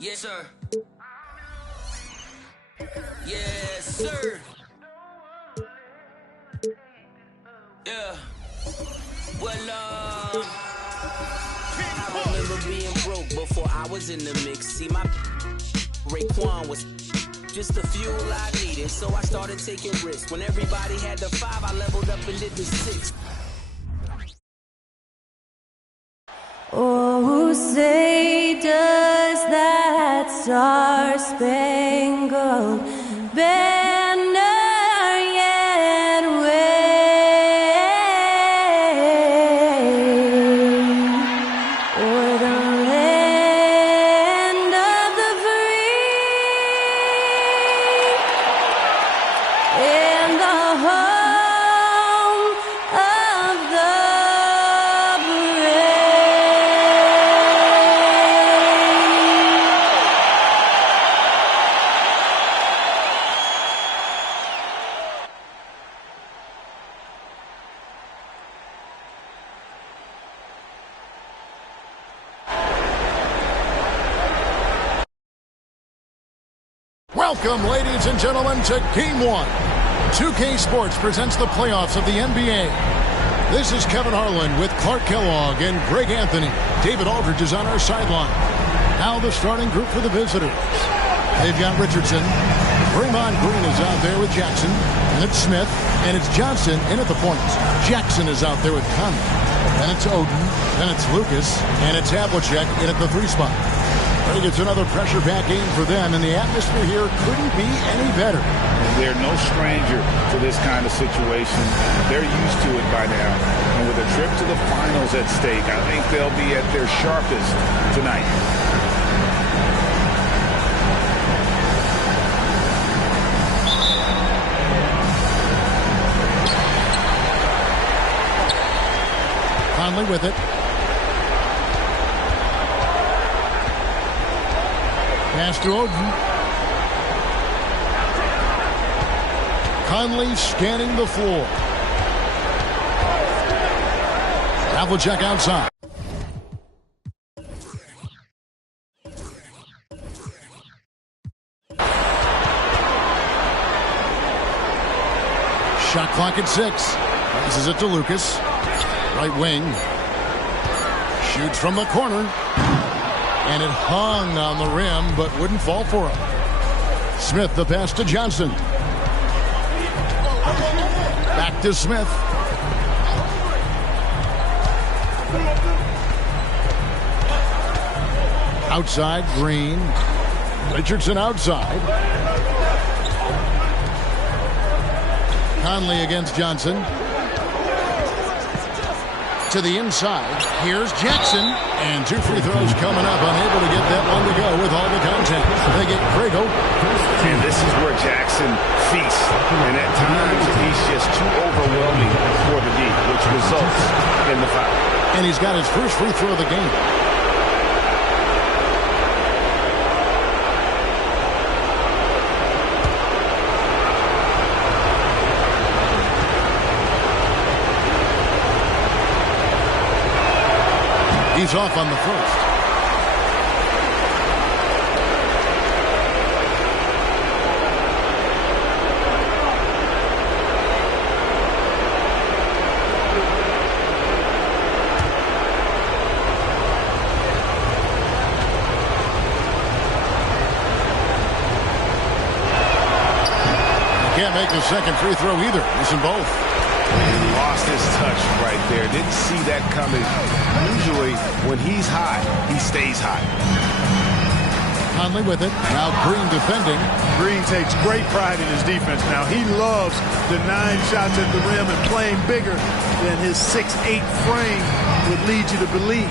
Yes, sir. Yes, sir. Yeah. Well, I remember being broke before I was in the mix. See, my Raekwon was just the fuel I needed, so I started taking risks. When everybody had the 5, I leveled up and did the 6. Oh, say does that star-spangled banner yet wave o'er the land of the free and the home of the Welcome, ladies and gentlemen, to Game 1. 2K Sports presents the playoffs of the NBA. This is Kevin Harlan with Clark Kellogg and Greg Anthony. David Aldridge is on our sideline. Now the starting group for the visitors. They've got Richardson. Draymond Green is out there with Jackson. And it's Smith. And it's Johnson in at the points. Jackson is out there with Conley. Then it's Oden. Then it's Lucas. And it's Havlicek in at the 3 spot. I think it's another pressure-packed game for them, and the atmosphere here couldn't be any better. They're no stranger to this kind of situation. They're used to it by now. And with a trip to the finals at stake, I think they'll be at their sharpest tonight. Conley with it. Pass to Oden. Conley scanning the floor. Havlicek outside. Shot clock at 6. Passes it to Lucas. Right wing. Shoots from the corner. And it hung on the rim, but wouldn't fall for him. Smith, the pass to Johnson. Back to Smith. Outside, Green. Richardson outside. Conley against Johnson. To the inside. Here's Jackson. And 2 free throws coming up. Unable to get that one to go with all the contact. They get Grego. And this is where Jackson feasts. And at times, he's just too overwhelming for the D, which results in the foul. And he's got his first free throw of the game. He's off on the first. Can't make the second free throw either. Missing both. He lost his touch right there. Didn't see that coming. Usually, when he's hot, he stays hot. Conley with it. Now Green defending. Green takes great pride in his defense. Now, he loves the 9 shots at the rim and playing bigger than his 6'8" frame would lead you to believe.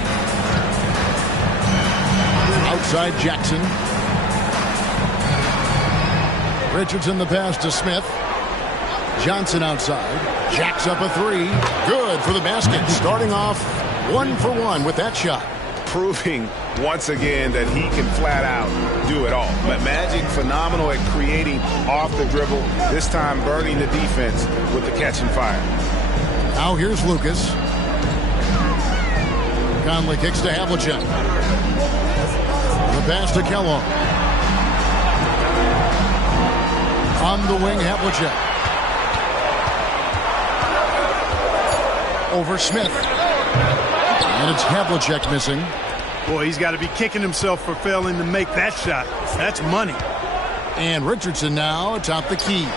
Outside Jackson. Richardson the pass to Smith. Johnson outside. Jacks up a 3. Good for the basket. Starting off 1 for 1 with that shot. Proving once again that he can flat out do it all. But Magic, phenomenal at creating off the dribble, this time burning the defense with the catch and fire. Now here's Lucas. Conley kicks to Havlicek. The pass to Kellogg. On the wing, Havlicek. Over Smith. And it's Havlicek missing. Boy, he's got to be kicking himself for failing to make that shot. That's money. And Richardson now atop the key.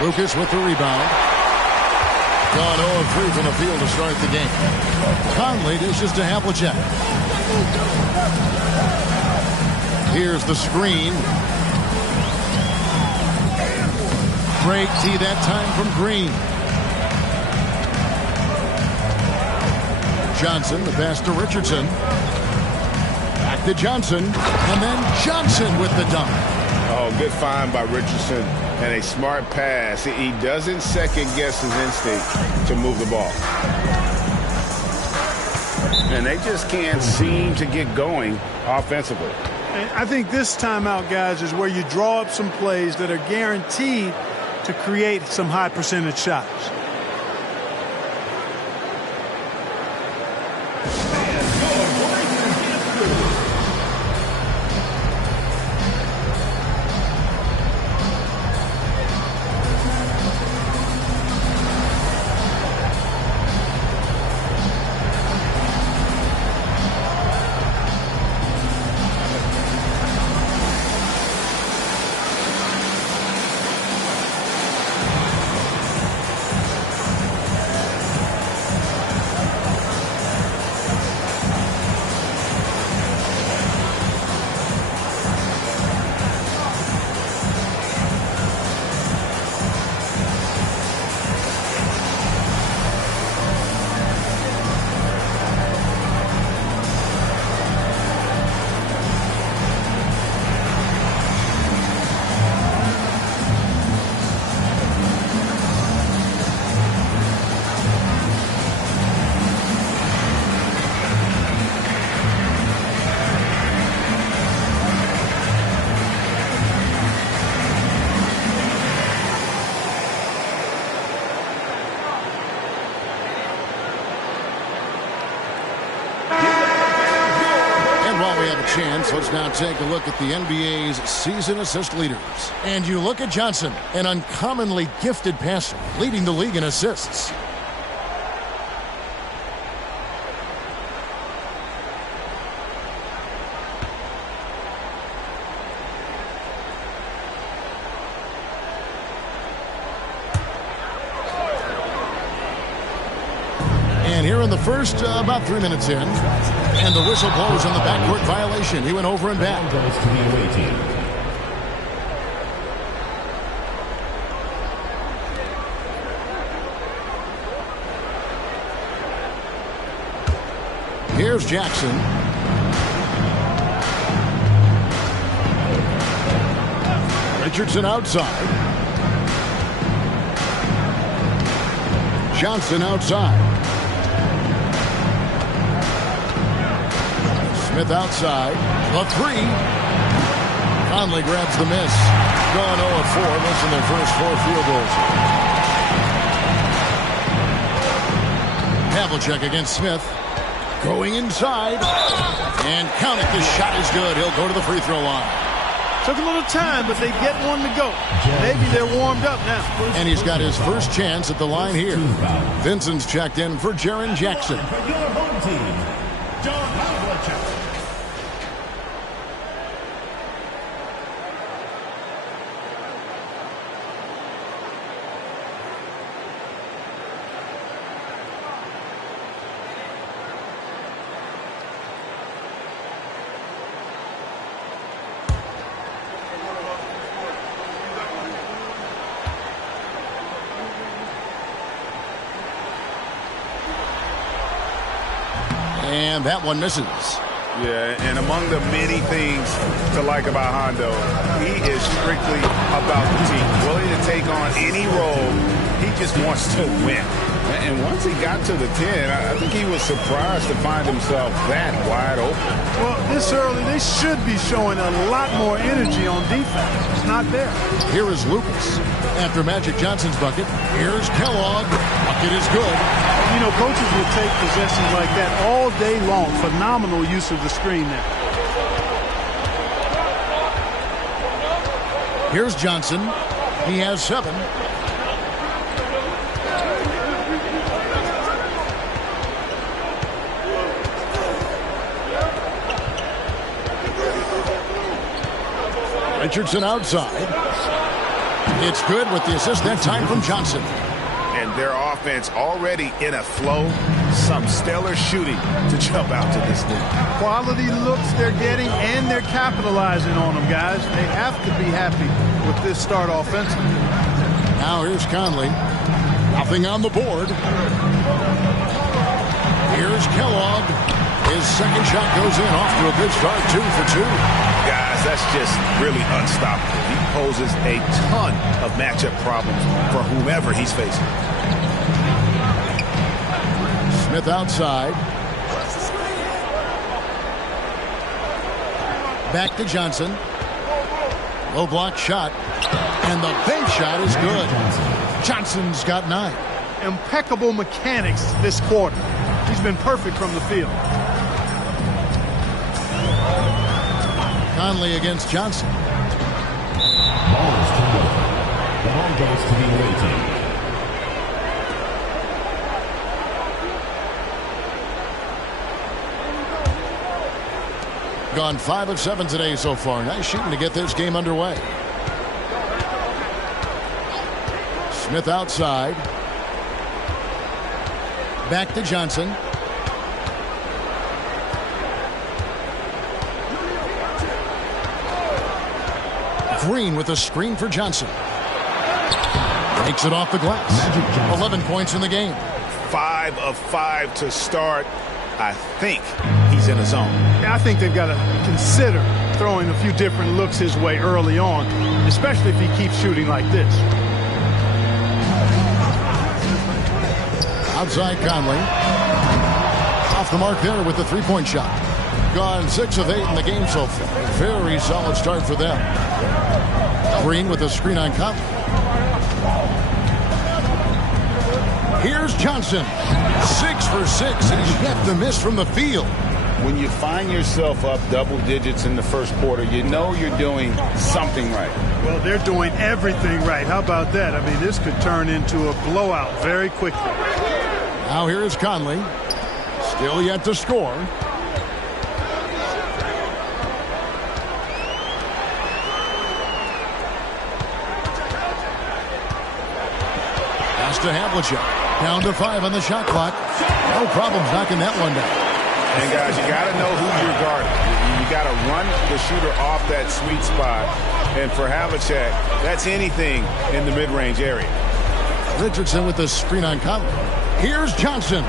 Lucas with the rebound. Gone 0 of 3 from the field to start the game. Conley dishes to Havlicek. Here's the screen. Great tee that time from Green. Johnson, the pass to Richardson. Back to Johnson. And then Johnson with the dunk. Oh, good find by Richardson and a smart pass. He doesn't second-guess his instinct to move the ball. And they just can't seem to get going offensively. And I think this timeout, guys, is where you draw up some plays that are guaranteed to create some high percentage shots. Chance. Let's now take a look at the NBA's season assist leaders. And you look at Johnson, an uncommonly gifted passer, leading the league in assists. And here in the first, about 3 minutes in. And the whistle blows on the backcourt violation. He went over and back. Here's Jackson. Richardson outside. Johnson outside. Smith outside. A three. Conley grabs the miss. Gone 0 of 4, missing their first 4 field goals. Havlicek against Smith. Going inside. And count it. The shot is good. He'll go to the free throw line. Took a little time, but they get one to go. Maybe they're warmed up now. And he's got his first chance at the line here. Vincent's checked in for Jaren Jackson. And that one misses. Yeah, and among the many things to like about Hondo, he is strictly about the team. Willing to take on any role. He just wants to win. And once he got to the 10, I think he was surprised to find himself that wide open. Well, this early, they should be showing a lot more energy on defense. It's not there. Here is Lucas. After Magic Johnson's bucket, here's Kellogg. Bucket is good. You know, coaches will take possessions like that all day long. Phenomenal use of the screen there. Here's Johnson. He has 7. Richardson outside. It's good with the assist that time from Johnson. And their offense already in a flow. Some stellar shooting to jump out to this league. Quality looks they're getting, and they're capitalizing on them, guys. They have to be happy with this start offensively. Now here's Conley. Nothing on the board. Here's Kellogg. His second shot goes in, off to a good start, 2 for 2. Guys, that's just really unstoppable. He poses a ton of matchup problems for whomever he's facing. Smith outside. Back to Johnson. Low block shot. And the bank shot is good. Johnson's got 9. Impeccable mechanics this quarter. He's been perfect from the field. Conley against Johnson. Ball is turned over. The ball goes to the away team. Gone 5 of 7 today so far. Nice shooting to get this game underway. Smith outside. Back to Johnson. Green with a screen for Johnson. Takes it off the glass. 11 points in the game. 5 of 5 to start. I think he's in a zone. I think they've got to consider throwing a few different looks his way early on, especially if he keeps shooting like this. Outside Conley. Off the mark there with the three-point shot. Gone 6 of 8 in the game so far. Very solid start for them. Green with a screen on Conley. Here's Johnson. 6 for 6. He's yet to miss from the field. When you find yourself up double digits in the first quarter, you know you're doing something right. Well, they're doing everything right. How about that? I mean, this could turn into a blowout very quickly. Now here is Conley. Still yet to score. Pass to Havlicek. Down to 5 on the shot clock. No problems knocking that one down. And guys, you got to know who you're guarding. You got to run the shooter off that sweet spot. And for Havlicek, that's anything in the mid-range area. Richardson with the screen on Conley. Here's Johnson.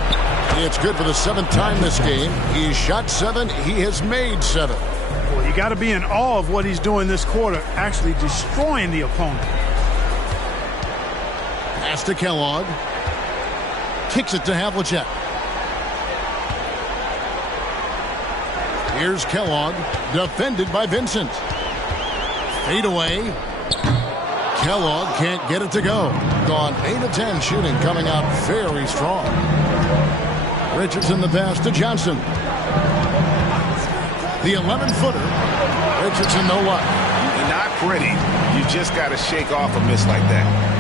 It's good for the 7th time this game. He's shot 7. He has made 7. Well, you got to be in awe of what he's doing this quarter, actually destroying the opponent. Pass to Kellogg. Kicks it to Havlicek. Here's Kellogg, defended by Vincent. Fade away. Kellogg can't get it to go. Gone 8 of 10 shooting, coming out very strong. Richardson the pass to Johnson. The 11-footer. Richardson no luck. Not pretty. You just got to shake off a miss like that.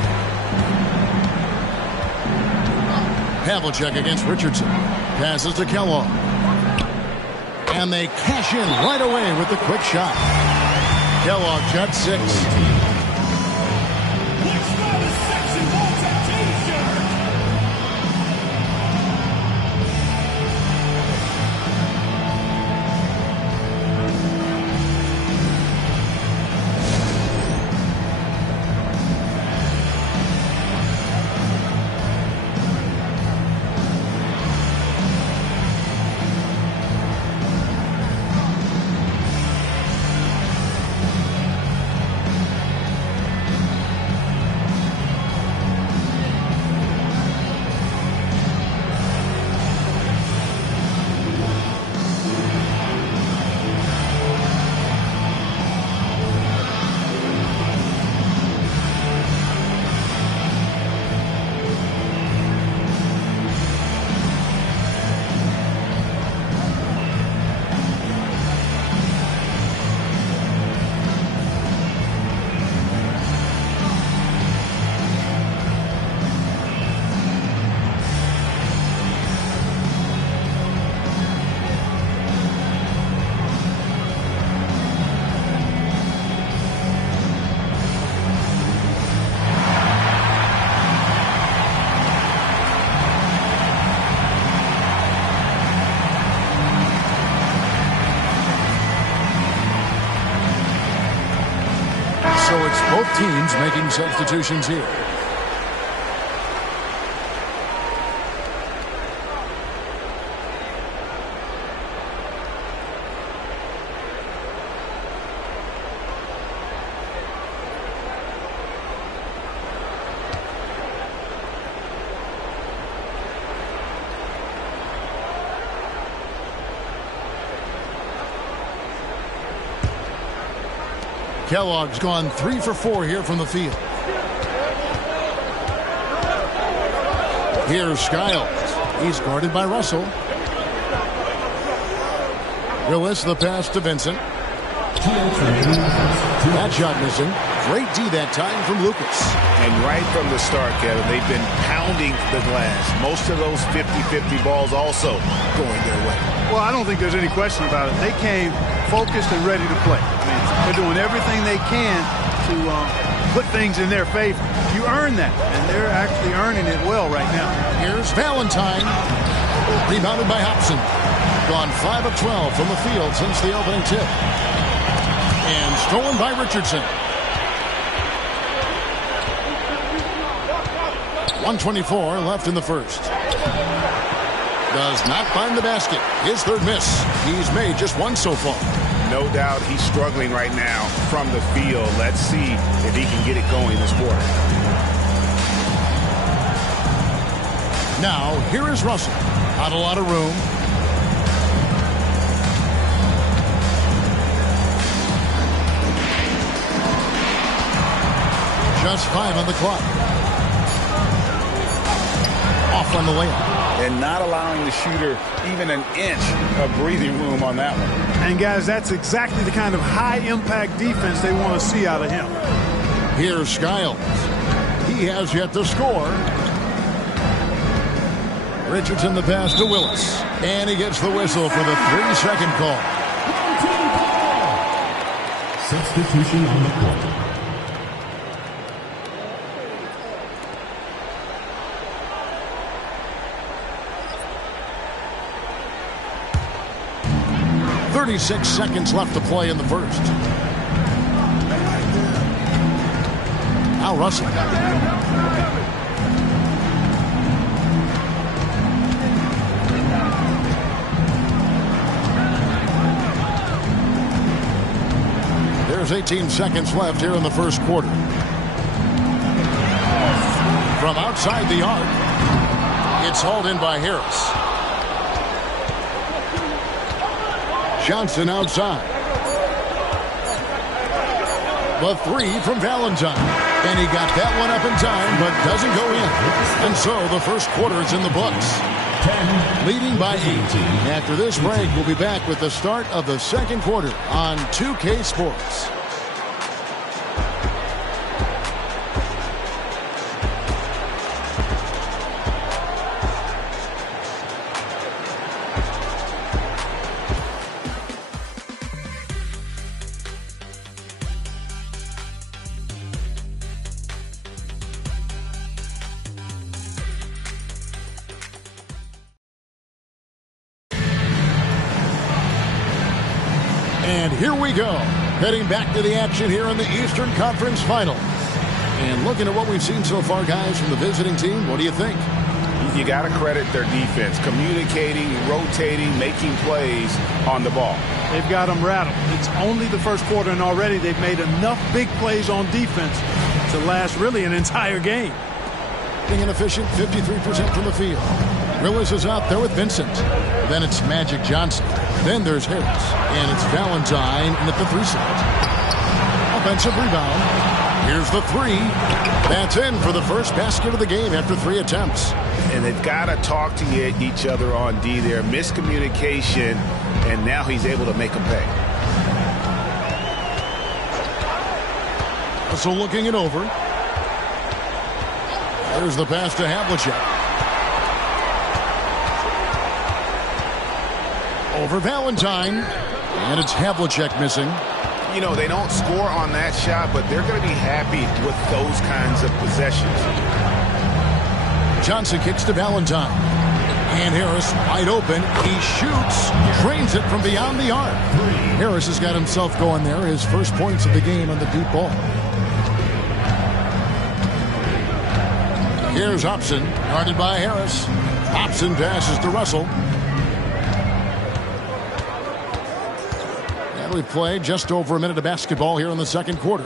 Havlicek against Richardson. Passes to Kellogg. And they cash in right away with the quick shot. Kellogg's got 6. So it's both teams making substitutions here. Kellogg's gone 3 for 4 here from the field. Here's Skiles. He's guarded by Russell. Willis, the pass to Vincent. That shot missing. Great D that time from Lucas. And right from the start, Kevin, they've been pounding the glass. Most of those 50-50 balls also going their way. Well, I don't think there's any question about it. They came focused and ready to play. I mean, they're doing everything they can to put things in their favor. You earn that, and they're actually earning it well right now. Here's Valentine. Rebounded by Hobson. Gone 5 of 12 from the field since the opening tip. And stolen by Richardson. 1:24 left in the first. Does not find the basket. His third miss. He's made just one so far. No doubt he's struggling right now from the field. Let's see if he can get it going this quarter. Now, here is Russell. Not a lot of room. Just 5 on the clock. Off on the layup. And not allowing the shooter even an inch of breathing room on that one. And, guys, that's exactly the kind of high-impact defense they want to see out of him. Here's Skiles. He has yet to score. Richardson the pass to Willis. And he gets the whistle for the 3-second call. Substitution on the court. .36 seconds left to play in the first. Now Russell. There's 18 seconds left here in the first quarter. From outside the arc, it's hauled in by Harris. Johnson outside. The 3 from Valentine. And he got that one up in time, but doesn't go in. And so the first quarter is in the books. 10. Leading by 8. After this break, we'll be back with the start of the second quarter on 2K Sports. And here we go, heading back to the action here in the Eastern Conference Finals. And looking at what we've seen so far, guys, from the visiting team, what do you think? You got to credit their defense, communicating, rotating, making plays on the ball. They've got them rattled. It's only the first quarter, and already they've made enough big plays on defense to last really an entire game. Being inefficient, 53% from the field. Willis is out there with Vincent. Then it's Magic Johnson. Then there's Harris. And it's Valentine in at the 3 slot. Offensive rebound. Here's the 3. That's in for the first basket of the game after 3 attempts. And they've got to talk to each other on D there. Miscommunication, and now he's able to make them pay. So looking it over. There's the pass to Havlicek. Over Valentine. And it's Havlicek missing. You know, they don't score on that shot, but they're going to be happy with those kinds of possessions. Johnson kicks to Valentine. And Harris wide open. He shoots. Drains it from beyond the arc. Harris has got himself going there. His first points of the game on the deep ball. Here's Hobson, guarded by Harris. Hobson passes to Russell. And we played just over a minute of basketball here in the second quarter.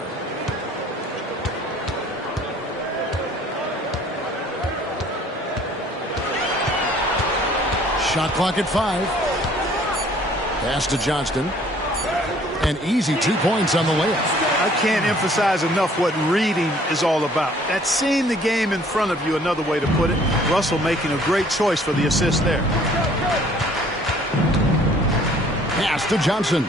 Shot clock at 5. Pass to Johnston. An easy 2 points on the layup. I can't emphasize enough what reading is all about. That's seeing the game in front of you, another way to put it. Russell making a great choice for the assist there. Pass to Johnson.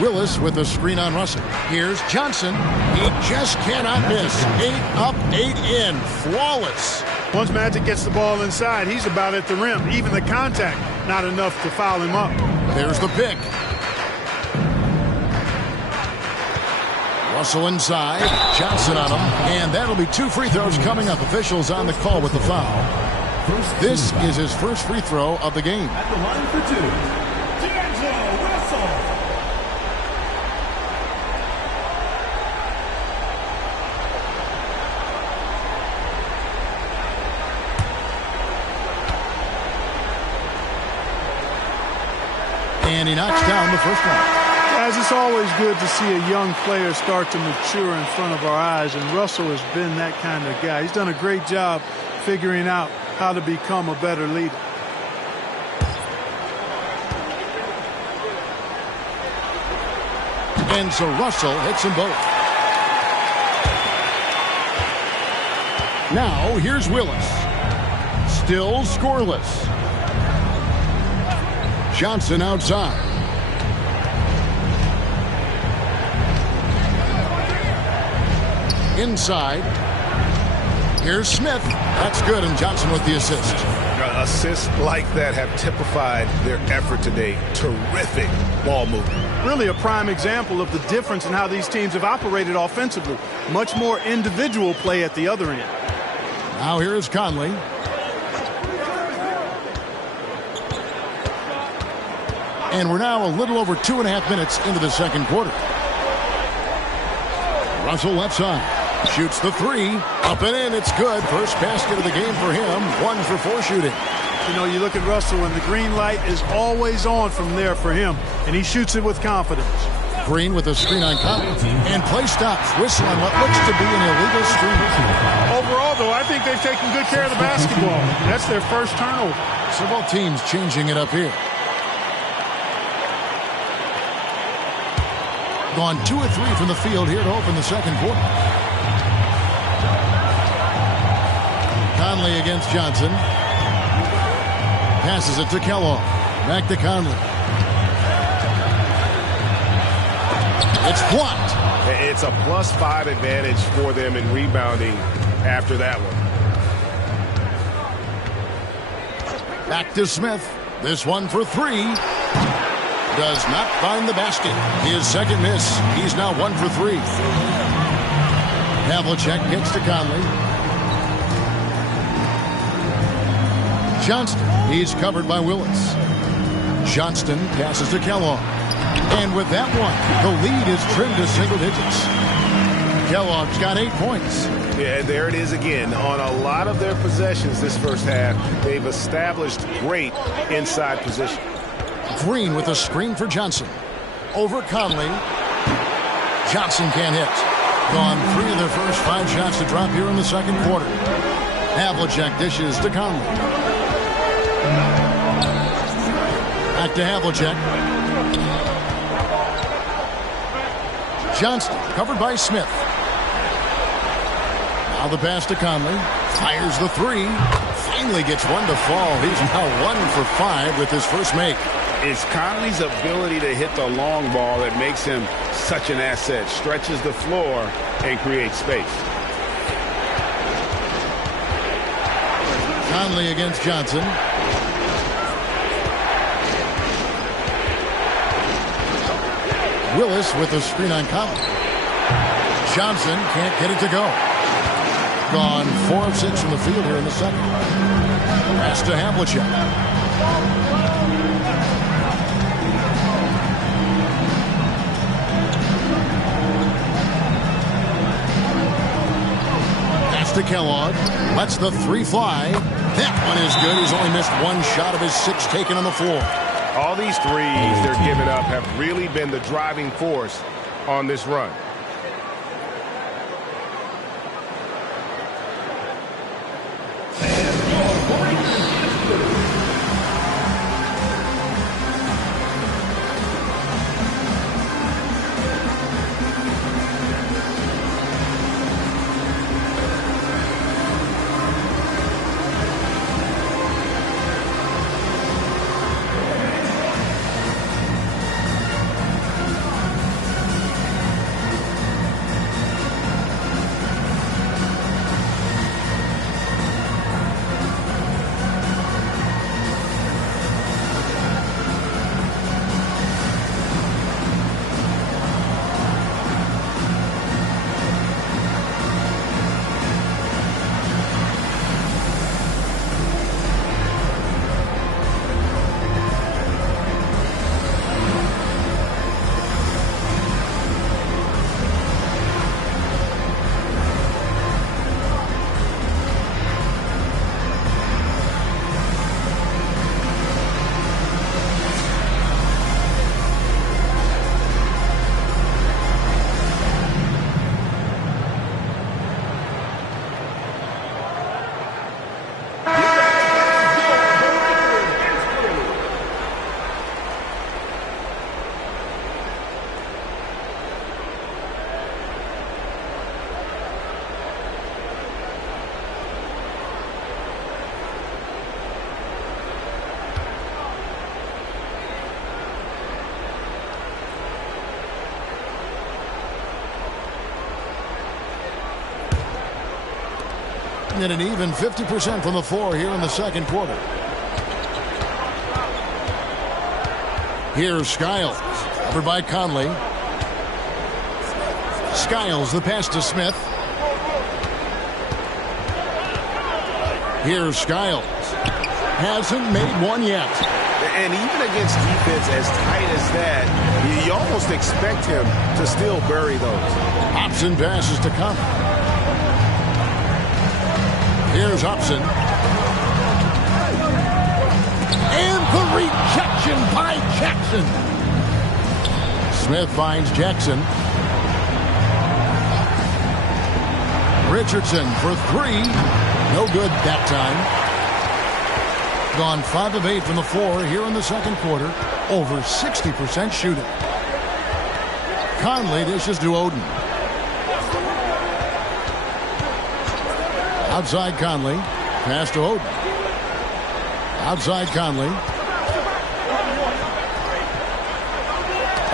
Willis with a screen on Russell. Here's Johnson. He just cannot miss. 8 up, 8 in. Flawless. Once Magic gets the ball inside, he's about at the rim. Even the contact, not enough to foul him up. There's the pick. Russell inside. Johnson on him. And that'll be 2 free throws coming up. Officials on the call with the foul. This is his first free throw of the game. At the line for 2, D'Angelo Russell. And he knocks down the first one. Guys, it's always good to see a young player start to mature in front of our eyes, and Russell has been that kind of guy. He's done a great job figuring out how to become a better leader. And so Russell hits them both. Now here's Willis. Still scoreless. Johnson outside. Inside. Here's Smith. That's good, and Johnson with the assist. Assists like that have typified their effort today. Terrific ball movement. Really a prime example of the difference in how these teams have operated offensively. Much more individual play at the other end. Now here is Conley. And we're now a little over 2.5 minutes into the second quarter. Russell left side. Shoots the 3. Up and in. It's good. First basket of the game for him. 1 for 4 shooting. You know, you look at Russell and the green light is always on from there for him. And he shoots it with confidence. Green with a screen on Conley. And play stops. Whistle on what looks to be an illegal screen. Overall, though, I think they've taken good care of the basketball. That's their first turnover. Several teams changing it up here. Gone 2 of 3 from the field here to open the second quarter. Conley against Johnson. Passes it to Kellogg. Back to Conley. It's blocked. It's a +5 advantage for them in rebounding after that one. Back to Smith. This one for 3. Does not find the basket. His second miss. He's now 1 for 3. Havlicek gets to Conley. Johnston. He's covered by Willis. Johnston passes to Kellogg. And with that one, the lead is trimmed to single digits. Kellogg's got 8 points. Yeah, there it is again. On a lot of their possessions this first half, they've established great inside position. Green with a screen for Johnson. Over Conley. Johnson can't hit. Gone 3 of their first 5 shots to drop here in the second quarter. Havlicek dishes to Conley. Back to Havlicek. Johnston covered by Smith. Now the pass to Conley. Fires the 3. Finally gets one to fall. He's now 1 for 5 with his first make. It's Conley's ability to hit the long ball that makes him such an asset. Stretches the floor and creates space. Conley against Johnson. Willis with a screen on Conley. Johnson can't get it to go. Gone 4 of 6 from the field here in the second. Pass to Havlicek. to Kellogg. Lets the three fly. That one is good. He's only missed one shot of his 6 taken on the floor. All these threes they're giving up have really been the driving force on this run. And an even 50% from the floor here in the second quarter. Here's Skiles, covered by Conley. Skiles, the pass to Smith. Here's Skiles. Hasn't made one yet. And even against defense as tight as that, you almost expect him to still bury those. Hobson passes to Conley. Here's Hobson. And the rejection by Jackson. Smith finds Jackson. Richardson for 3. No good that time. Gone 5 of 8 from the floor here in the second quarter. Over 60% shooting. Conley dishes to Oden. Outside Conley. Pass to Oden. Outside Conley.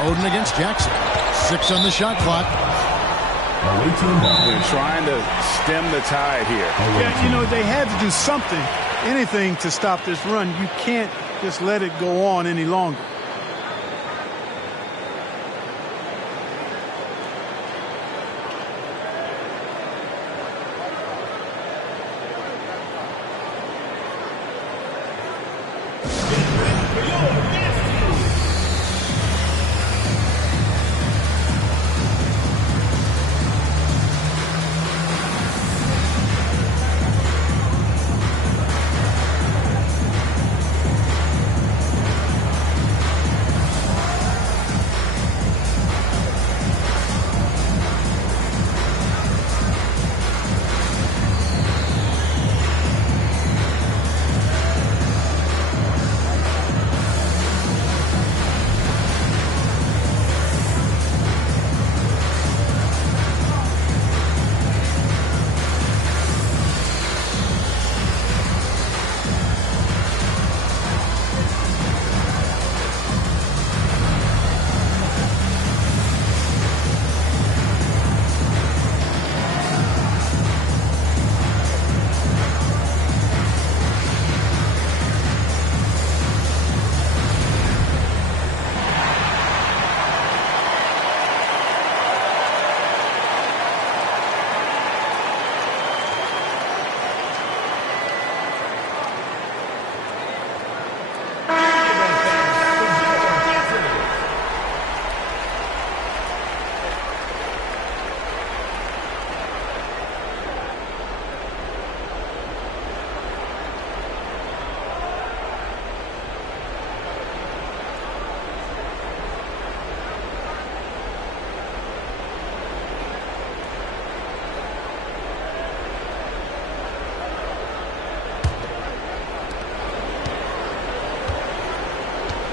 Oden against Jackson. 6 on the shot clock. They're trying to stem the tide here. Yeah, you know, they had to do something, anything to stop this run. You can't just let it go on any longer.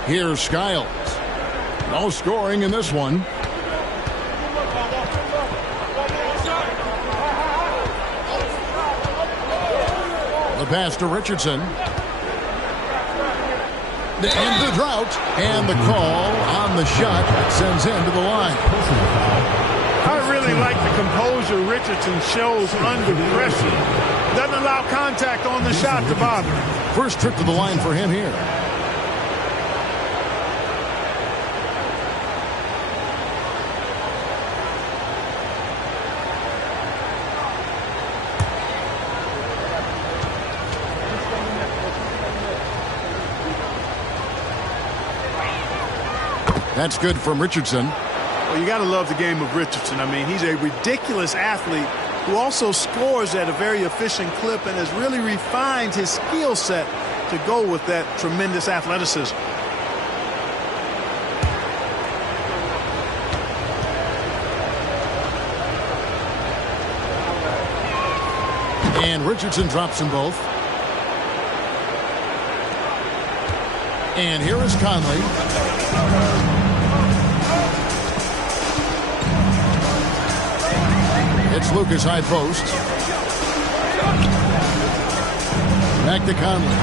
Here's Skiles. No scoring in this one. The pass to Richardson. And the drought. And the call on the shot sends him to the line. I really like the composure Richardson shows under pressure. Doesn't allow contact on the shot to bother him. First trip to the line for him here. That's good from Richardson. Well, you got to love the game of Richardson. I mean, he's a ridiculous athlete who also scores at a very efficient clip and has really refined his skill set to go with that tremendous athleticism. And Richardson drops them both. And here is Conley. It's Lucas high post. Back to Conley.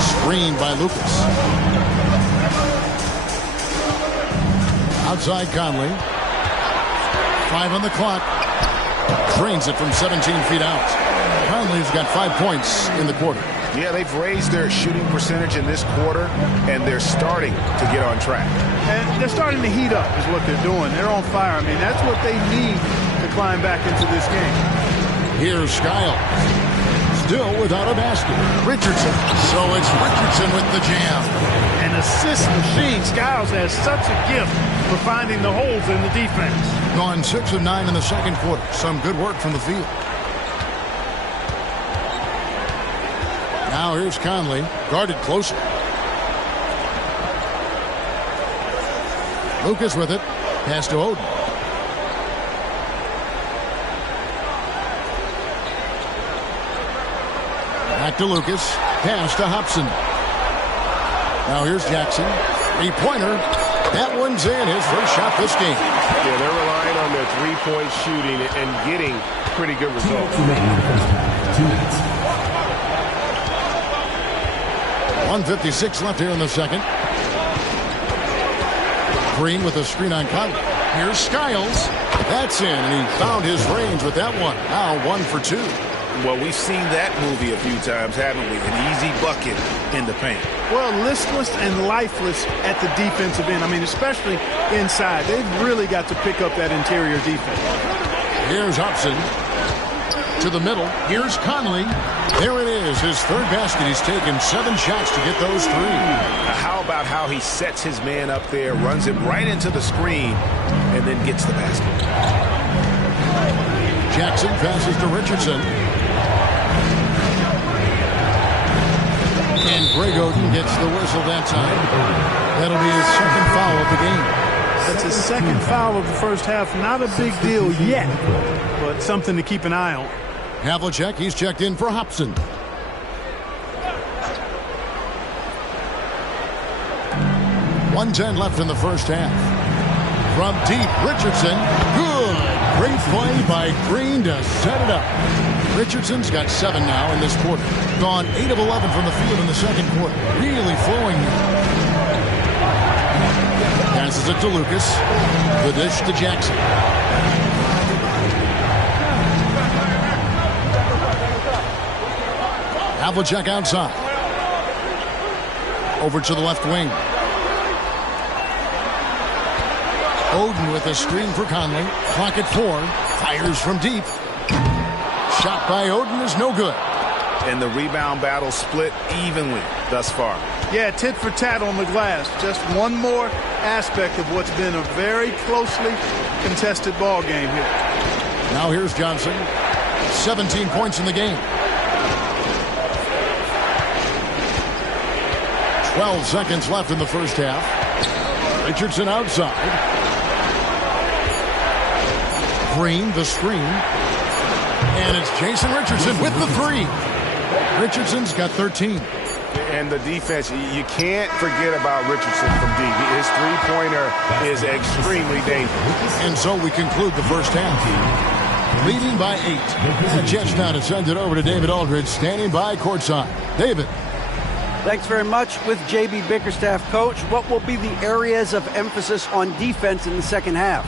Screened by Lucas. Outside Conley. 5 on the clock. Drains it from 17 feet out. Conley's got 5 points in the quarter. Yeah, they've raised their shooting percentage in this quarter, and they're starting to get on track. And they're starting to heat up is what they're doing. They're on fire. I mean, that's what they need to climb back into this game. Here's Skiles. Still without a basket. Richardson. So it's Richardson with the jam. An assist machine. Skiles has such a gift for finding the holes in the defense. Gone 6 of 9 in the second quarter. Some good work from the field. Now here's Conley, guarded closer. Lucas with it. Pass to Oden. Back to Lucas. Pass to Hobson. Now here's Jackson. 3-pointer. That one's in. His first shot this game. Yeah, they're relying on their three-point shooting and getting pretty good results. 1:56 left here in the second. Green with a screen on Conley. Here's Skiles. That's in, and he found his range with that one. Now 1 for 2. Well, we've seen that movie a few times, haven't we? An easy bucket in the paint. Well, listless and lifeless at the defensive end. I mean, especially inside. They've really got to pick up that interior defense. Here's Hobson. To the middle. Here's Conley. There it is. His third basket. He's taken 7 shots to get those 3. How about how he sets his man up there, runs him right into the screen, and then gets the basket. Jackson passes to Richardson. And Greg Oden gets the whistle that time. That'll be his second foul of the game. That's his second foul of the first half. Not a big deal yet, but something to keep an eye on. Havlicek, he's checked in for Hobson. .110 left in the first half. From deep, Richardson. Good. Great play by Green to set it up. Richardson's got 7 now in this quarter. Gone 8 of 11 from the field in the second quarter. Really flowing. Passes it to Lucas. The dish to Jackson. Havlicek outside. Over to the left wing. Oden with a screen for Conley. Clock at 4. Fires from deep. Shot by Oden is no good. And the rebound battle split evenly thus far. Yeah, tit for tat on the glass. Just one more aspect of what's been a very closely contested ball game here. Now here's Johnson. 17 points in the game. 12 seconds left in the first half. Richardson outside. Green, the screen. And it's Jason Richardson with the 3. Richardson's got 13. And the defense, you can't forget about Richardson from deep. His three-pointer is extremely dangerous. And so we conclude the first half. Leading by 8. The Jets now to send it over to David Aldridge, standing by courtside. David. Thanks very much. With J.B. Bickerstaff, Coach, what will be the areas of emphasis on defense in the second half?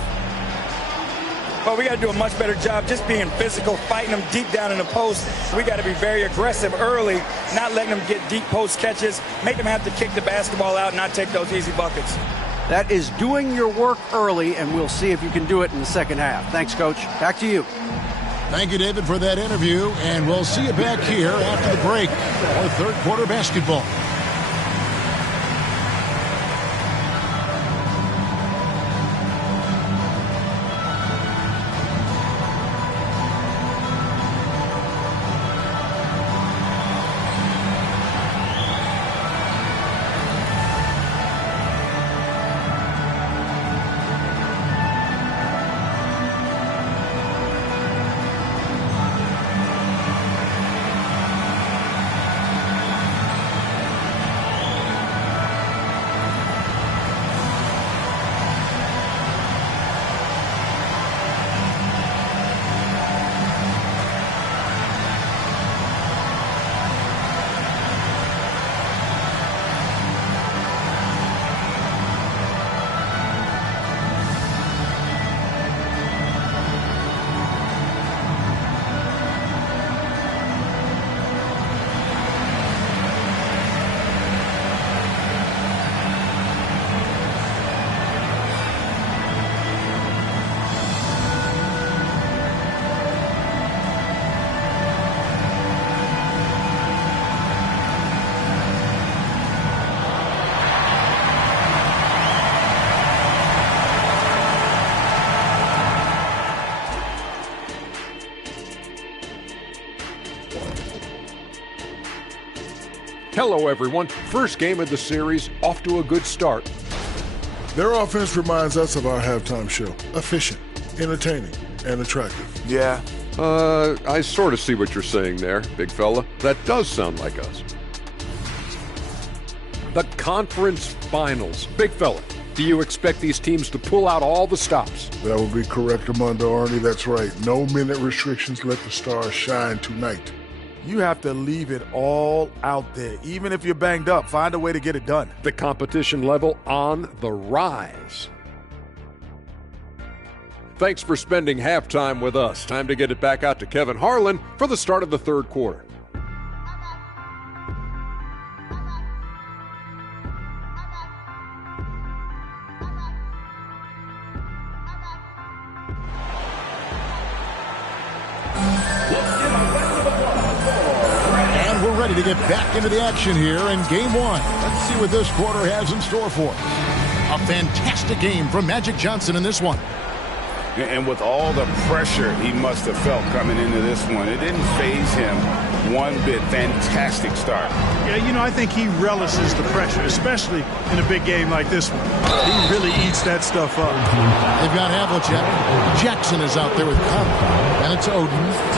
Well, we got to do a much better job just being physical, fighting them deep down in the post. We got to be very aggressive early, not letting them get deep post catches, make them have to kick the basketball out and not take those easy buckets. That is doing your work early, and we'll see if you can do it in the second half. Thanks, Coach. Back to you. Thank you, David, for that interview, and we'll see you back here after the break for third quarter basketball. Hello, everyone. First game of the series, off to a good start. Their offense reminds us of our halftime show. Efficient, entertaining, and attractive. Yeah. I sort of see what you're saying there, big fella. That does sound like us. The conference finals. Big fella, do you expect these teams to pull out all the stops? That would be correct, Armando Arnie. That's right. No minute restrictions. Let the stars shine tonight. You have to leave it all out there. Even if you're banged up, find a way to get it done. The competition level on the rise. Thanks for spending halftime with us. Time to get it back out to Kevin Harlan for the start of the third quarter. We're ready to get back into the action here in game one. Let's see what this quarter has in store for us. A fantastic game from Magic Johnson in this one. And with all the pressure he must have felt coming into this one, it didn't faze him one bit. Fantastic start. Yeah, you know, I think he relishes the pressure, especially in a big game like this one. He really eats that stuff up. They've got Havlicek. Jackson is out there with Conley. And it's Oden.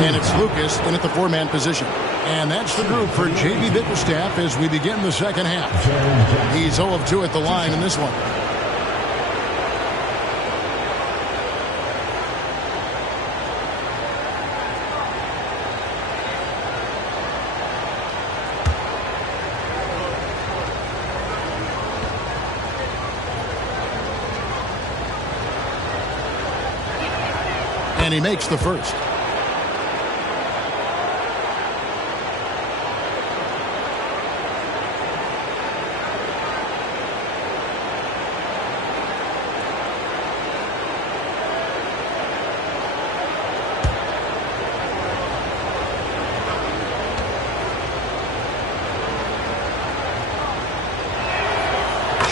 And it's Lucas in at the four-man position. And that's the group for J.B. Bickerstaff as we begin the second half. He's 0 of 2 at the line in this one. And he makes the first.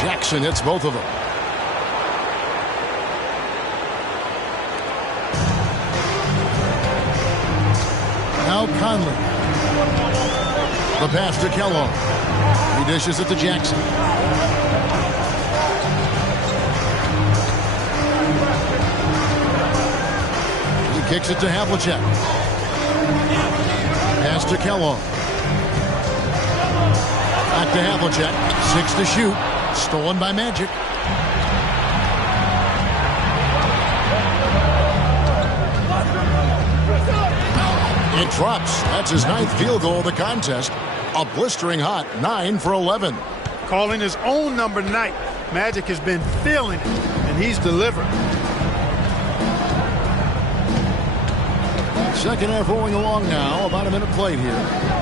Jackson hits both of them. Now Conley. The pass to Kellogg. He dishes it to Jackson. He kicks it to Havlicek. Pass to Kellogg. Back to Havlicek. 6 to shoot. Stolen by Magic. It drops. That's his 9th field goal of the contest. A blistering hot 9 for 11. Calling his own number 9. Magic has been feeling it, and he's delivered. Second half rolling along now. About a minute played here.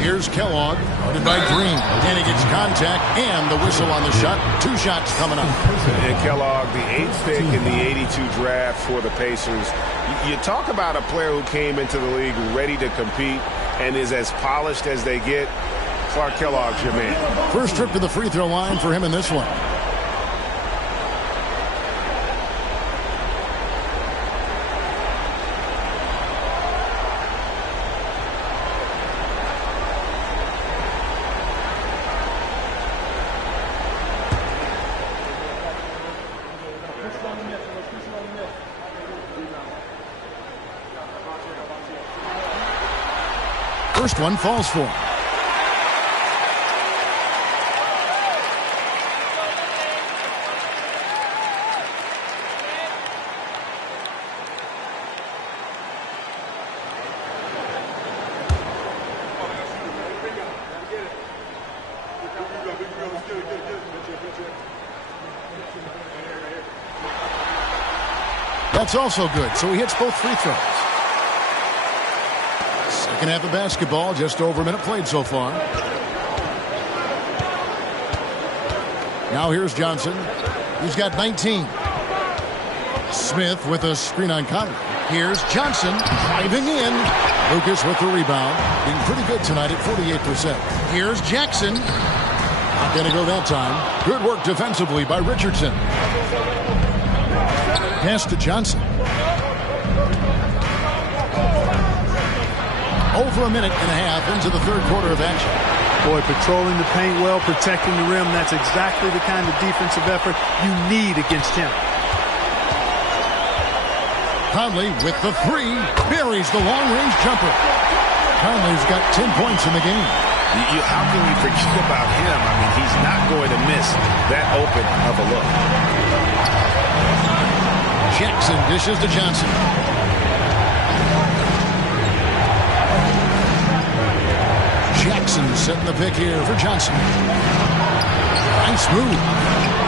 Here's Kellogg, guarded by Green. And he gets contact and the whistle on the shot. 2 shots coming up. And Kellogg, the 8th pick in the 82 draft for the Pacers. You talk about a player who came into the league ready to compete and is as polished as they get. Clark Kellogg's your man. First trip to the free throw line for him in this one. First one falls for him. That's also good, so he hits both free throws. Second half of basketball, just over a minute played so far. Now here's Johnson. He's got 19. Smith with a screen on Conley. Here's Johnson driving in. Lucas with the rebound. Being pretty good tonight at 48%. Here's Jackson. Not going to go that time. Good work defensively by Richardson. Pass to Johnson. Over a minute and a half into the third quarter of action. Boy, patrolling the paint well, protecting the rim. That's exactly the kind of defensive effort you need against him. Conley with the 3. Buries the long-range jumper. Conley's got 10 points in the game. How can you forget about him? I mean, he's not going to miss that open of a look. Jackson dishes to Johnson. Jackson setting the pick here for Johnson. Nice move.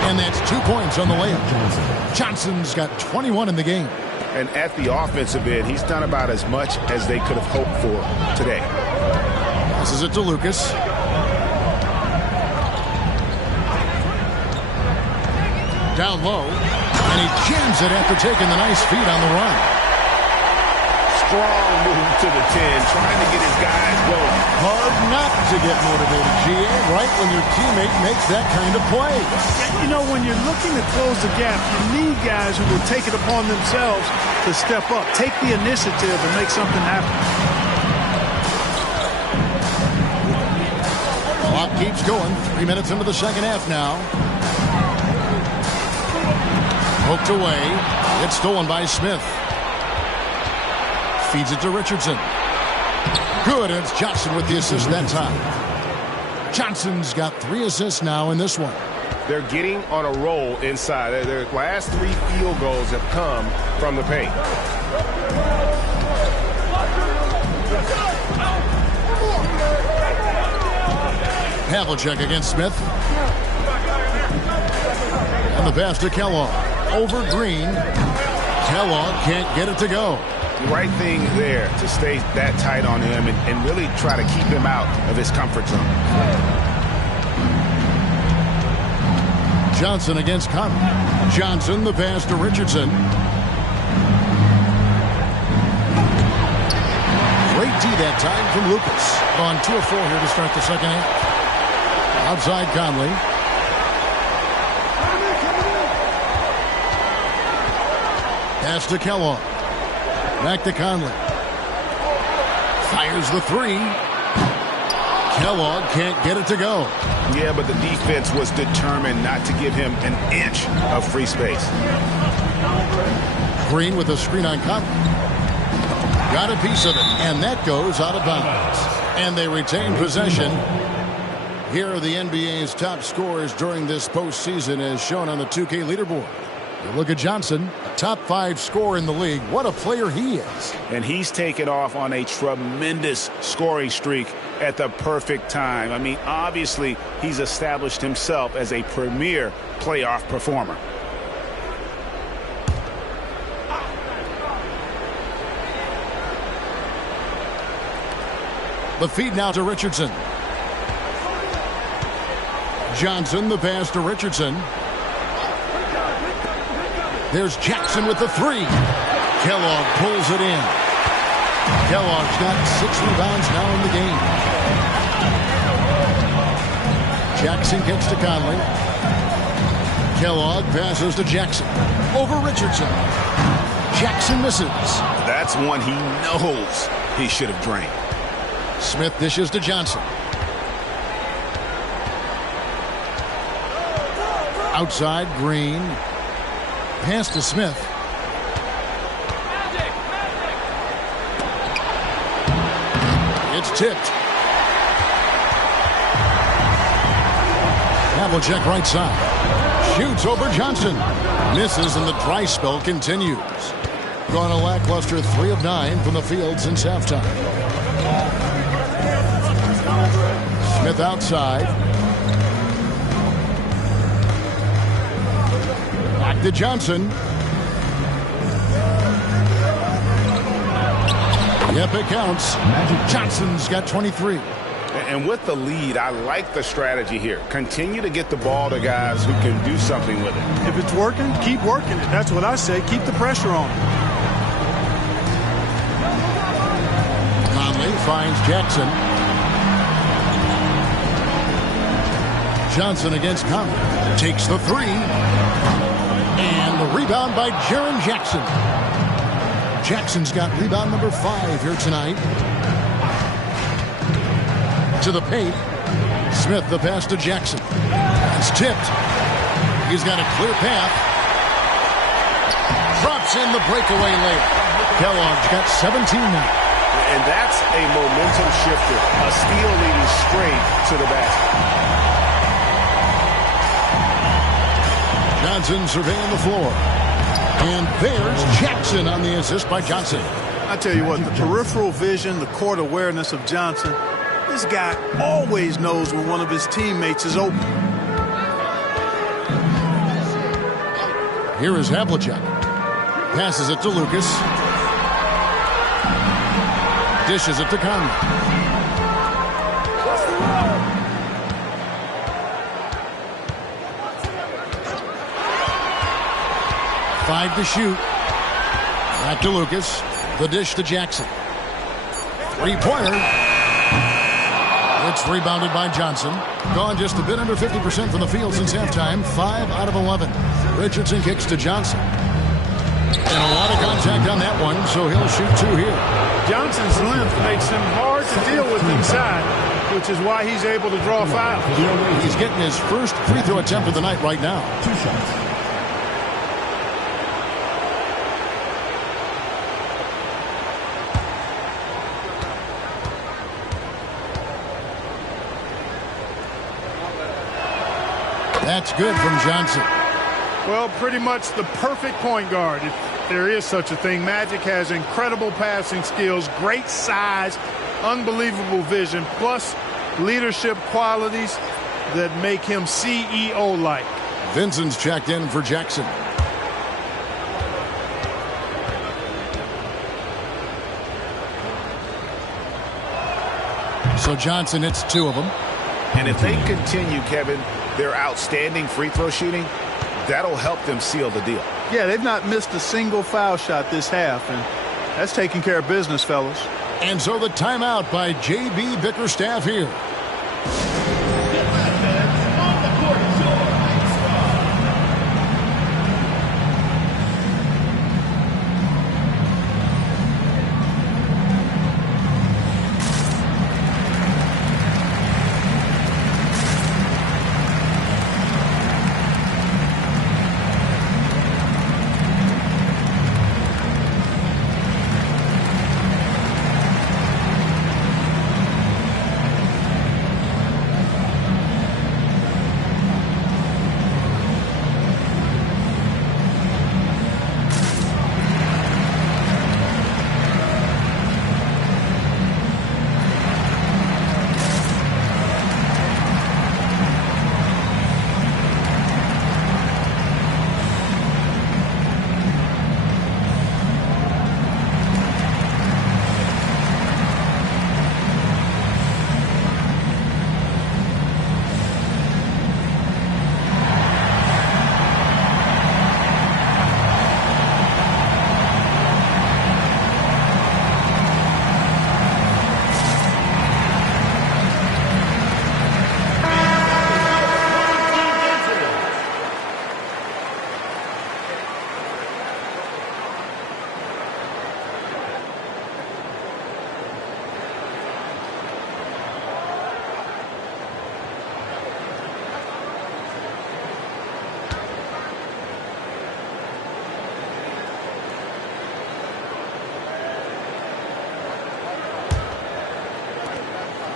And that's 2 points on the layup. Johnson's got 21 in the game. And at the offensive end, he's done about as much as they could have hoped for today. Passes it to Lucas. Down low. And he jams it after taking the nice feed on the run. Strong move to the 10, trying to get his guys going. Hard not to get motivated, GA, right when your teammate makes that kind of play. You know, when you're looking to close the gap, you need guys who will take it upon themselves to step up, take the initiative and make something happen. Clock keeps going. 3 minutes into the second half now. Poked away. It's stolen by Smith. Feeds it to Richardson. Good, and it's Johnson with the assist that time. Johnson's got 3 assists now in this one. They're getting on a roll inside. Their last 3 field goals have come from the paint. Havlicek against Smith. And the pass to Kellogg. Over Green. Kellogg can't get it to go. The right thing there to stay that tight on him and really try to keep him out of his comfort zone. Johnson against Conley. Johnson, the pass to Richardson. Great D that time from Lucas. On 2 of 4 here to start the second half. Outside Conley. Pass to Kellogg. Back to Conley. Fires the 3. Kellogg can't get it to go. Yeah, but the defense was determined not to give him an inch of free space. Green with a screen on Conley. Got a piece of it, and that goes out of bounds. And they retain possession. Here are the NBA's top scorers during this postseason as shown on the 2K leaderboard. You look at Johnson, a top 5 scorer in the league. What a player he is. And he's taken off on a tremendous scoring streak at the perfect time. I mean, obviously, he's established himself as a premier playoff performer. The feed now to Richardson. Johnson, the pass to Richardson. There's Jackson with the 3. Kellogg pulls it in. Kellogg's got 6 rebounds now in the game. Jackson kicks to Conley. Kellogg passes to Jackson. Over Richardson. Jackson misses. That's one he knows he should have drained. Smith dishes to Johnson. Outside, Green. Pass to Smith. It's tipped. Havlicek right side. Shoots over Johnson. Misses and the dry spell continues. Gone a lackluster 3 of 9 from the field since halftime. Smith outside. Back to Johnson. Yep, it counts. Johnson's got 23. And with the lead, I like the strategy here. Continue to get the ball to guys who can do something with it. If it's working, keep working it. That's what I say. Keep the pressure on. Conley finds Jackson. Johnson against Conley. Takes the 3. And the rebound by Jaren Jackson. Jackson's got rebound number 5 here tonight. To the paint. Smith the pass to Jackson. It's tipped. He's got a clear path. Drops in the breakaway layup. Kellogg's got 17 now. And that's a momentum shifter. A steal leading straight to the basket. Johnson surveying the floor. And there's Jackson on the assist by Johnson. I tell you what, the peripheral vision, the court awareness of Johnson, this guy always knows when one of his teammates is open. Here is Havlicek. Passes it to Lucas. Dishes it to Conley. 5 to shoot. Back to Lucas. The dish to Jackson. 3-pointer. It's rebounded by Johnson. Gone just a bit under 50% from the field since halftime. 5 out of 11. Richardson kicks to Johnson. And a lot of contact on that one, so he'll shoot 2 here. Johnson's length makes him hard to deal with inside, which is why he's able to draw fouls. He's getting his first free throw attempt of the night right now. 2 shots. That's good from Johnson. Well, pretty much the perfect point guard, if there is such a thing. Magic has incredible passing skills, great size, unbelievable vision, plus leadership qualities that make him CEO-like. Vincent's checked in for Jackson. So Johnson hits 2 of them. And if they continue, Kevin, their outstanding free throw shooting, that'll help them seal the deal. Yeah, they've not missed a single foul shot this half, and that's taking care of business, fellas. And so the timeout by J.B. Bickerstaff here.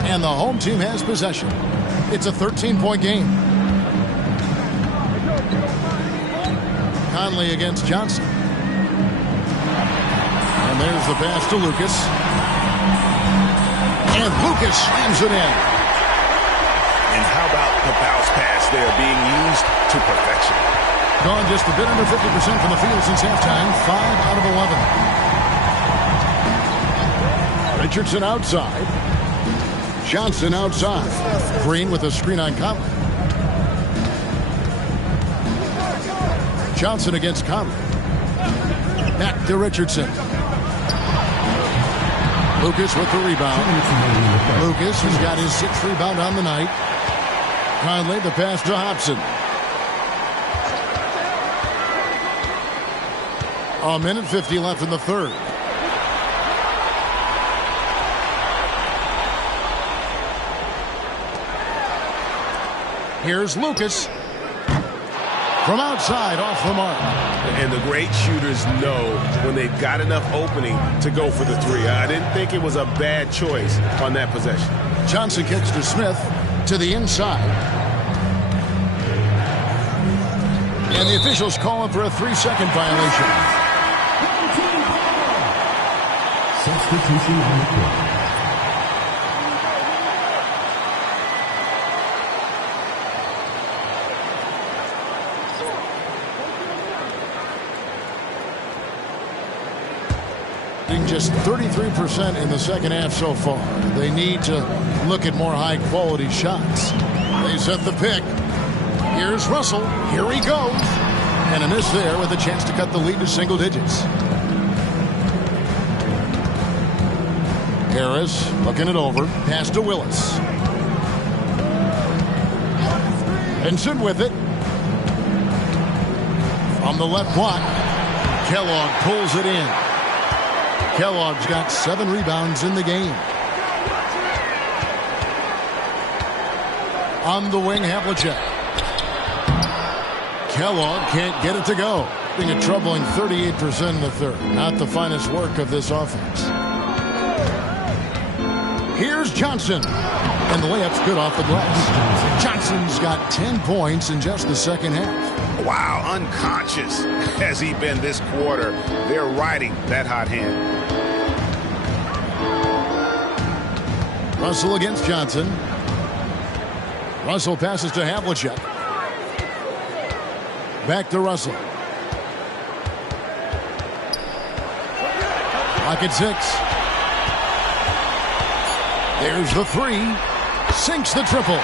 And the home team has possession. It's a 13-point game. Conley against Johnson. And there's the pass to Lucas. And Lucas slams it in. And how about the bounce pass there being used to perfection? Gone just a bit under 50% from the field since halftime. 5 out of 11. Richardson outside. Johnson outside. Green with a screen on Conley. Johnson against Conley. Back to Richardson. Lucas with the rebound. Lucas has got his 6th rebound on the night. Conley, the pass to Hobson. A minute 50 left in the third. Here's Lucas. From outside, off the mark. And the great shooters know when they've got enough opening to go for the three. I didn't think it was a bad choice on that possession. Johnson kicks to Smith to the inside. And the officials calling for a 3-second violation. Substitution on the court. Just 33% in the second half so far. They need to look at more high-quality shots. They set the pick. Here's Russell. Here he goes. And a miss there with a chance to cut the lead to single digits. Harris looking it over. Pass to Willis. Benson with it. From the left block. Kellogg pulls it in. Kellogg's got 7 rebounds in the game. On the wing, Havlicek. Kellogg can't get it to go. Being a troubling 38% in the third. Not the finest work of this offense. Here's Johnson. And the layup's good off the glass. Johnson's got 10 points in just the second half. Wow, unconscious has he been this quarter. They're riding that hot hand. Russell against Johnson. Russell passes to Havlicek. Back to Russell. Clock at 6. There's the 3. Sinks the triple.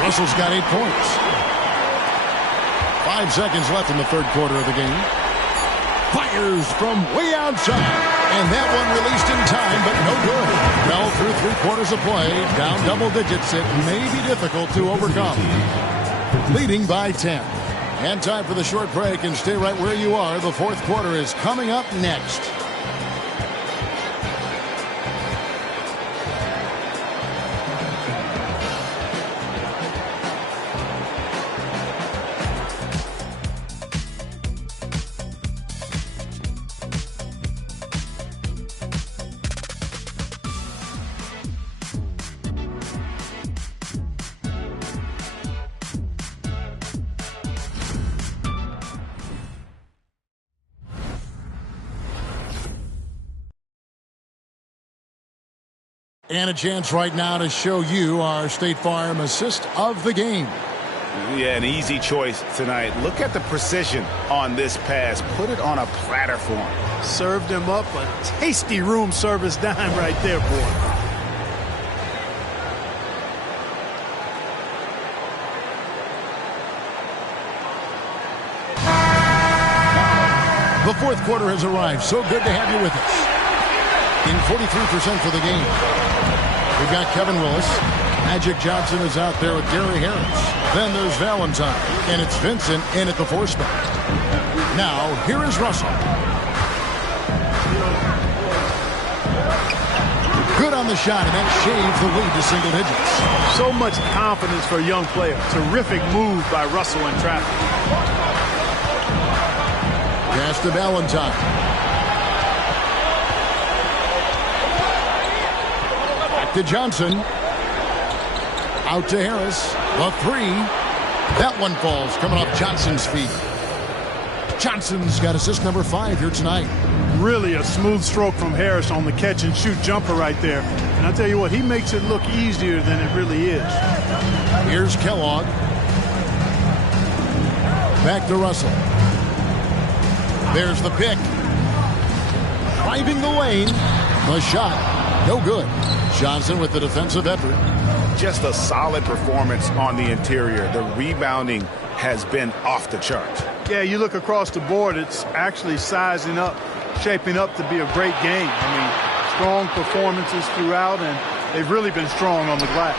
Russell's got 8 points. 5 seconds left in the third quarter of the game. Fires from way outside. And that one released in time, but no good. Well, through 3 quarters of play, down double digits, it may be difficult to overcome. Leading by 10. And time for the short break, and stay right where you are. The fourth quarter is coming up next. And a chance right now to show you our State Farm assist of the game. Yeah, an easy choice tonight. Look at the precision on this pass. Put it on a platter for him. Served him up a tasty room service dime right there, boy. The fourth quarter has arrived. So good to have you with us. In 43% for the game. We've got Kevin Willis. Magic Johnson is out there with Gary Harris. Then there's Valentine. And it's Vincent in at the 4 spot. Now, here is Russell. Good on the shot, and that shaves the lead to single digits. So much confidence for a young player. Terrific move by Russell in traffic. Pass to Valentine. Back to Johnson. Out to Harris. The three. That one falls, coming off Johnson's feet. Johnson's got assist number 5 here tonight. Really a smooth stroke from Harris on the catch and shoot jumper right there. And I tell you what, he makes it look easier than it really is. Here's Kellogg. Back to Russell. There's the pick. Driving the lane. The shot. No good. Johnson with the defensive effort. Just a solid performance on the interior. The rebounding has been off the charts. Yeah, you look across the board, it's actually sizing up, shaping up to be a great game. I mean, strong performances throughout, and they've really been strong on the glass.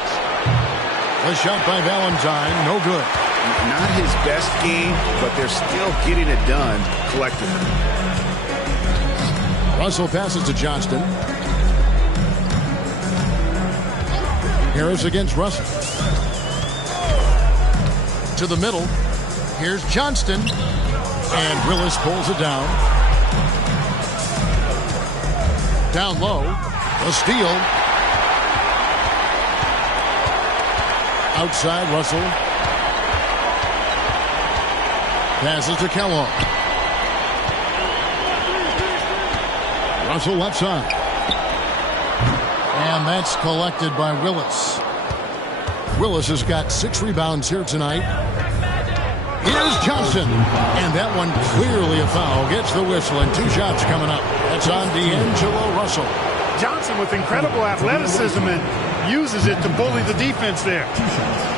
The shot by Valentine, no good. Not his best game, but they're still getting it done collectively. Russell passes to Johnston. Harris against Russell. To the middle. Here's Johnston. And Willis pulls it down. Down low. A steal. Outside Russell. Passes to Kellogg. Russell left side. And that's collected by Willis. Willis has got 6 rebounds here tonight. Here's Johnson. And that one clearly a foul. Gets the whistle and 2 shots coming up. That's on D'Angelo Russell. Johnson with incredible athleticism and uses it to bully the defense there. 2 shots.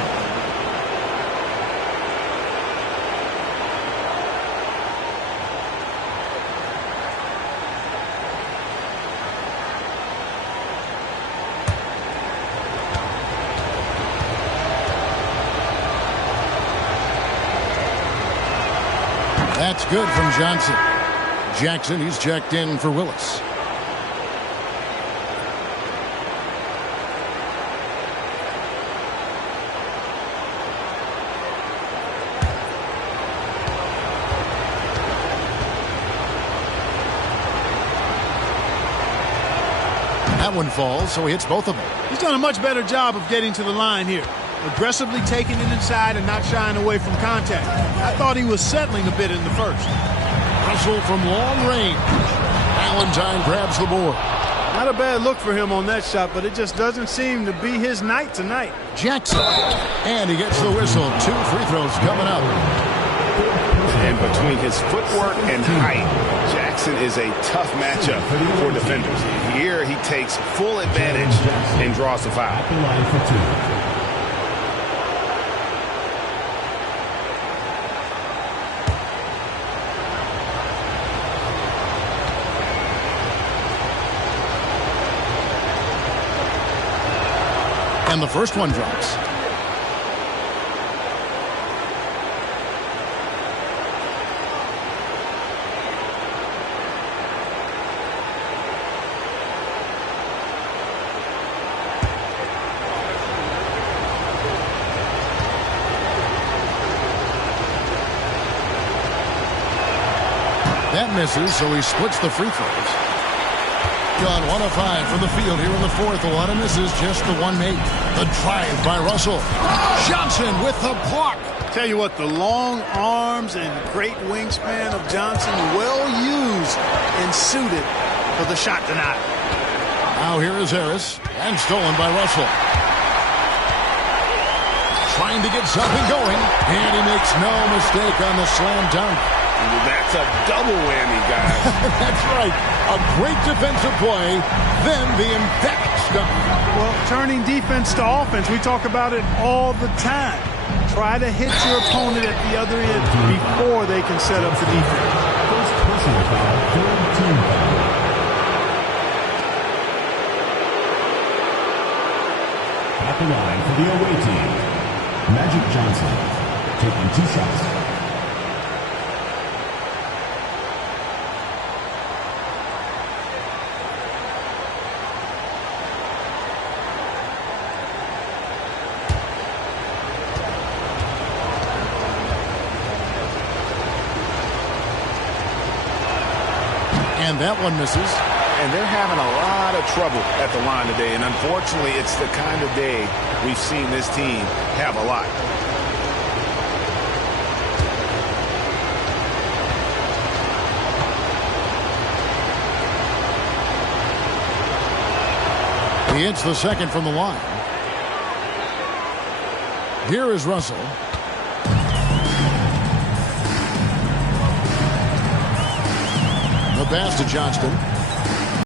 That's good from Johnson. Jackson, he's checked in for Willis. That one falls, so he hits both of them. He's done a much better job of getting to the line here. Aggressively taking it inside and not shying away from contact. I thought he was settling a bit in the first. Russell from long range. Valentine grabs the board. Not a bad look for him on that shot, but it just doesn't seem to be his night tonight. Jackson. And he gets the whistle. 2 free throws coming up. And between his footwork and height, Jackson is a tough matchup for defenders. Here he takes full advantage and draws the foul. At the line for 2. And the first one drops. That misses, so he splits the free throws. Gone 1 of 5 from the field here in the fourth. A lot of misses, just the one made. The drive by Russell. Johnson with the block. Tell you what, the long arms and great wingspan of Johnson, well used and suited for the shot tonight. Now here is Harris, and stolen by Russell. Trying to get something going, and he makes no mistake on the slam dunk. That's a double whammy, guys. That's right. A great defensive play, then the emphatic stuff. Well, turning defense to offense, we talk about it all the time. Try to hit your opponent at the other end before they can set up the defense. First personal foul, third team foul. At the line for the away team, Magic Johnson, taking 2 shots. And that one misses. and they're having a lot of trouble at the line today. And unfortunately, it's the kind of day we've seen this team have a lot. He hits the second from the line. Here is Russell. The pass to Johnston.